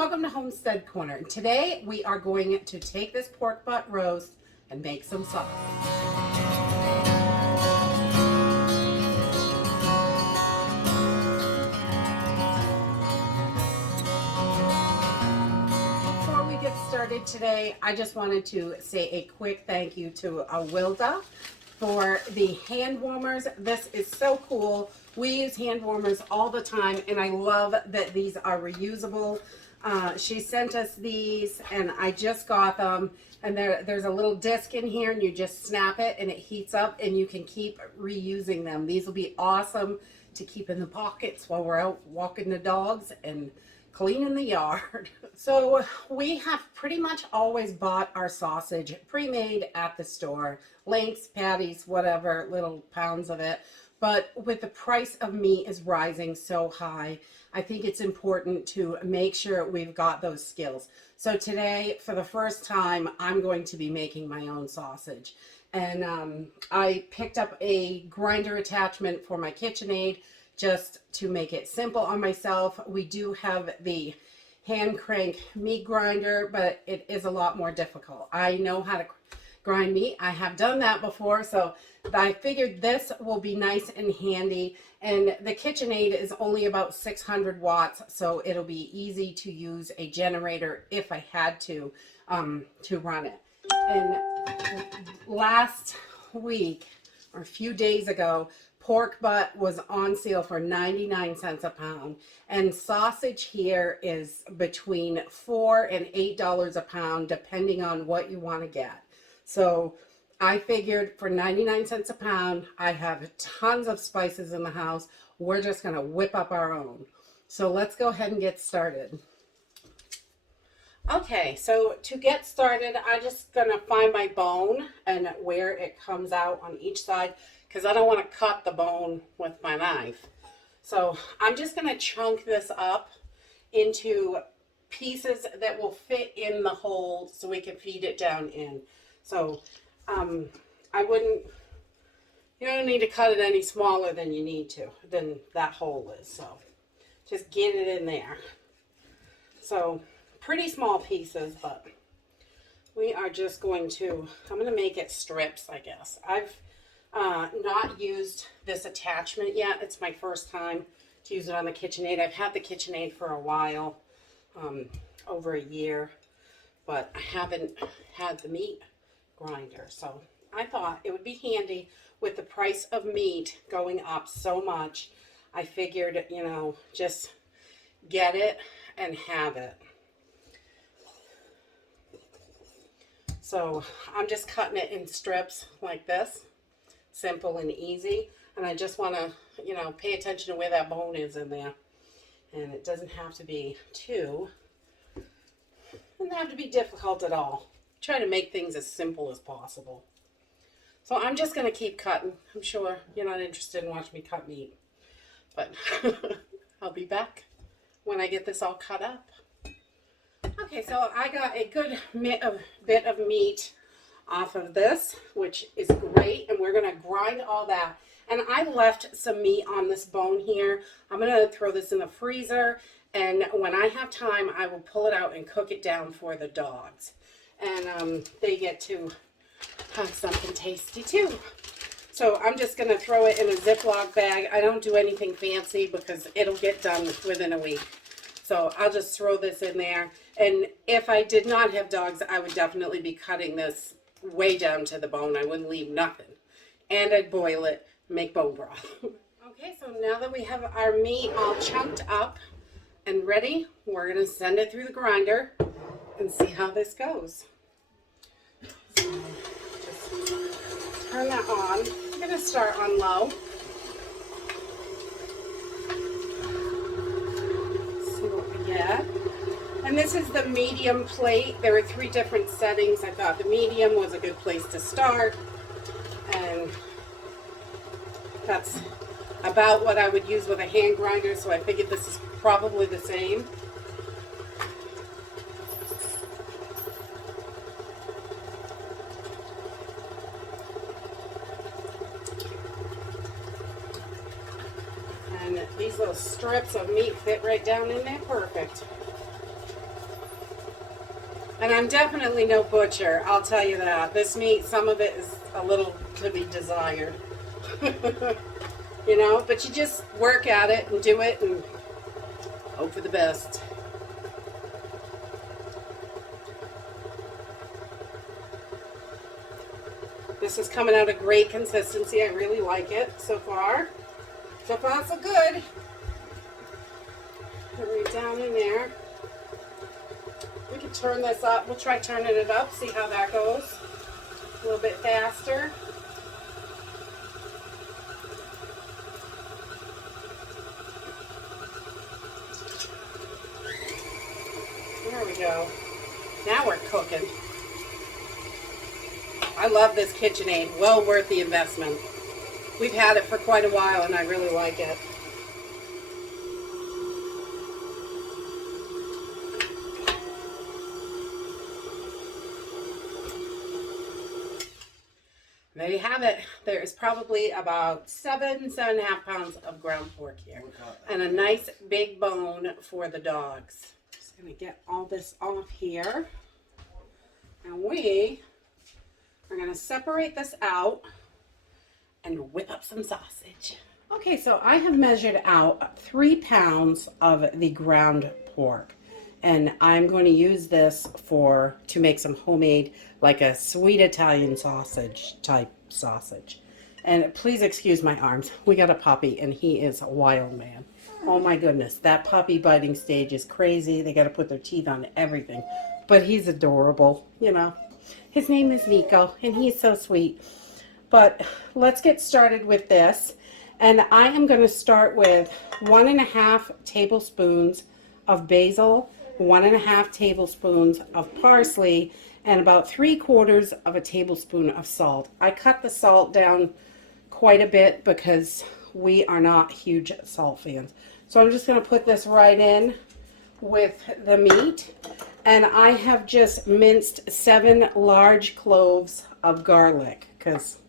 welcome to Homestead Corner. Today we are going to take this pork butt roast and make some sauce. Before we get started today, I just wanted to say a quick thank you to Wilda for the hand warmers. This is so cool. We use hand warmers all the time, and I love that these are reusable. She sent us these, and I just got them. And there's a little disc in here, and you just snap it, and it heats up, and you can keep reusing them. These will be awesome to keep in the pockets while we're out walking the dogs and cleaning the yard. So we have pretty much always bought our sausage pre-made at the store. Links, patties, whatever, little pounds of it. But with the price of meat is rising so high, I think it's important to make sure we've got those skills. So today, for the first time, I'm going to be making my own sausage. And I picked up a grinder attachment for my KitchenAid just to make it simple on myself. We do have the hand crank meat grinder, but it is a lot more difficult. I know how to grind meat. I have done that before, so I figured this will be nice and handy. And the KitchenAid is only about 600 watts, so it'll be easy to use a generator if I had to run it. And last week, or a few days ago, pork butt was on sale for 99 cents a pound. And sausage here is between $4 and $8 a pound, depending on what you want to get. So I figured for 99 cents a pound, I have tons of spices in the house. We're just going to whip up our own. So let's go ahead and get started. Okay, so to get started, I'm just going to find my bone and where it comes out on each side, because I don't want to cut the bone with my knife. So I'm just going to chunk this up into pieces that will fit in the hole so we can feed it down in. So you don't need to cut it any smaller than you need to, than that hole is. So just get it in there. So pretty small pieces, but we are just I'm going to make it strips, I guess. I've not used this attachment yet. It's my first time to use it on the KitchenAid. I've had the KitchenAid for a while, over a year, but I haven't had the meat grinder. So I thought it would be handy with the price of meat going up so much. I figured, just get it and have it. So I'm just cutting it in strips like this, simple and easy. And I just want to, pay attention to where that bone is in there. And it doesn't have to be doesn't have to be difficult at all. Try to make things as simple as possible. So I'm just going to keep cutting. I'm sure you're not interested in watching me cut meat, but I'll be back when I get this all cut up. Okay, so I got a good bit of meat off of this, which is great, and we're going to grind all that. And I left some meat on this bone here. I'm going to throw this in the freezer, and when I have time, I will pull it out and cook it down for the dogs. And they get to have something tasty too. So I'm just going to throw it in a Ziploc bag. I don't do anything fancy because it'll get done within a week. So I'll just throw this in there. And if I did not have dogs, I would definitely be cutting this way down to the bone. I wouldn't leave nothing. And I'd boil it, make bone broth. Okay, so now that we have our meat all chunked up and ready, we're going to send it through the grinder and see how this goes. So just turn that on. I'm going to start on low. See what we get. And this is the medium plate. There were 3 different settings. I thought the medium was a good place to start. And that's about what I would use with a hand grinder, so I figured this is probably the same. And these little strips of meat fit right down in there perfect. And I'm definitely no butcher, I'll tell you that. This meat, some of it is a little to be desired. You know, but you just work at it and do it and hope for the best. This is coming out a great consistency. I really like it so far. So far, so good. Put it down in there. We can turn this up. We'll try turning it up, see how that goes. A little bit faster. There we go. Now we're cooking. I love this KitchenAid. Well worth the investment. We've had it for quite a while and I really like it. There you have it. There's probably about 7.5 pounds of ground pork here. And a nice big bone for the dogs. Just gonna get all this off here. And we are gonna separate this out and whip up some sausage. Okay, so I have measured out 3 pounds of the ground pork. And I'm going to use this to make some homemade, like a sweet Italian sausage type sausage. And please excuse my arms. We got a puppy and he is a wild man. Oh my goodness, that puppy biting stage is crazy. They got to put their teeth on everything. But he's adorable, you know. His name is Nico and he's so sweet. But let's get started with this. And I am going to start with 1.5 tablespoons of basil, 1.5 tablespoons of parsley, and about 3/4 of a tablespoon of salt. I cut the salt down quite a bit because we are not huge salt fans. So I'm just going to put this right in with the meat. And I have just minced 7 large cloves of garlic because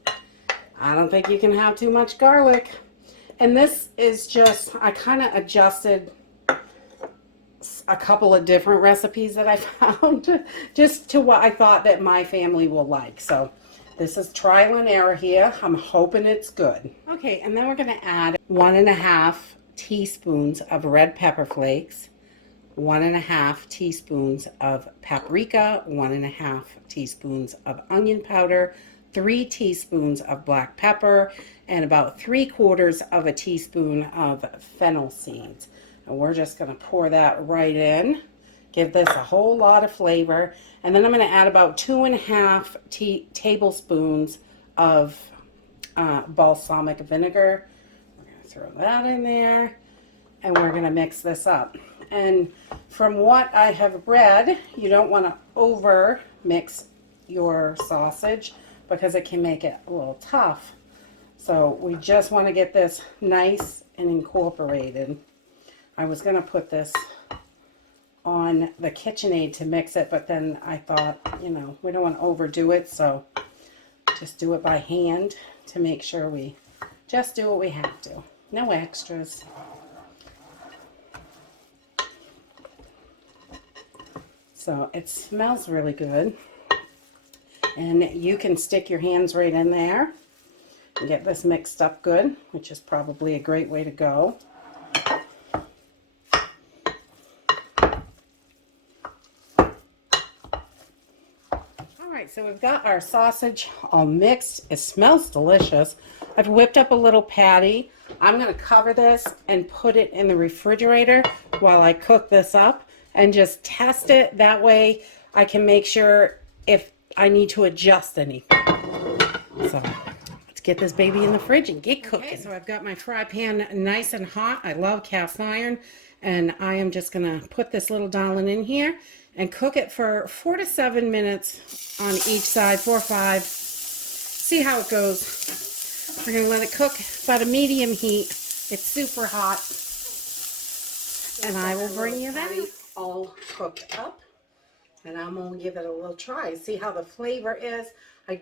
I don't think you can have too much garlic. And this is just, I kind of adjusted a couple of different recipes that I found just to what I thought that my family will like. So this is trial and error here. I'm hoping it's good. Okay, and then we're going to add 1.5 teaspoons of red pepper flakes, 1.5 teaspoons of paprika, 1.5 teaspoons of onion powder, 3 teaspoons of black pepper, and about 3/4 of a teaspoon of fennel seeds. And we're just going to pour that right in. Give this a whole lot of flavor. And then I'm going to add about 2.5 tablespoons of balsamic vinegar. We're going to throw that in there. And we're going to mix this up. And from what I have read, you don't want to over mix your sausage because it can make it a little tough. So we just want to get this nice and incorporated. I was going to put this on the KitchenAid to mix it, but then I thought, you know, we don't want to overdo it, so just do it by hand to make sure we just do what we have to. No extras. So it smells really good. And you can stick your hands right in there and get this mixed up good, which is probably a great way to go. So we've got our sausage all mixed. It smells delicious. I've whipped up a little patty. I'm going to cover this and put it in the refrigerator while I cook this up and just test it. That way I can make sure if I need to adjust anything. So let's get this baby in the fridge and get cooking. Okay, so I've got my fry pan nice and hot. I love cast iron. And I am just going to put this little darling in here and cook it for 4 to 7 minutes on each side, 4 or 5. See how it goes. We're going to let it cook about a medium heat. It's super hot. And I will bring you that all cooked up. And I'm going to give it a little try. See how the flavor is. I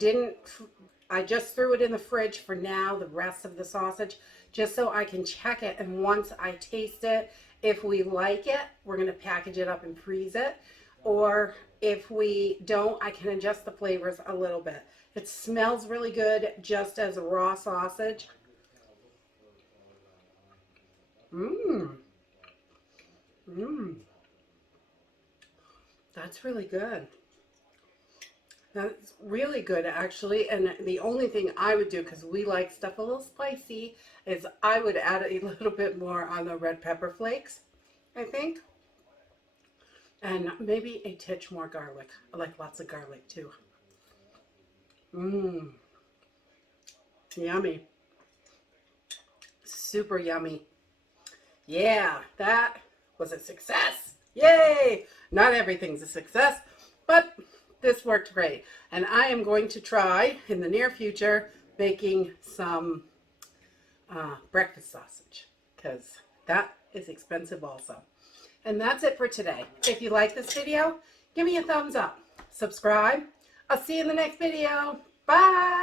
just threw it in the fridge for now, the rest of the sausage, just so I can check it. And once I taste it, if we like it, we're going to package it up and freeze it. or if we don't, I can adjust the flavors a little bit. It smells really good just as a raw sausage. Mmm. Mmm. That's really good. That's really good, actually. And the only thing I would do, because we like stuff a little spicy, is I would add a little bit more on the red pepper flakes, I think. And maybe a titch more garlic. I like lots of garlic too. Mmm. Yummy. Super yummy. Yeah, that was a success. Yay! Not everything's a success, but this worked great. And I am going to try in the near future baking some breakfast sausage, because that is expensive also. And that's it for today. If you like this video, give me a thumbs up. Subscribe. I'll see you in the next video. Bye!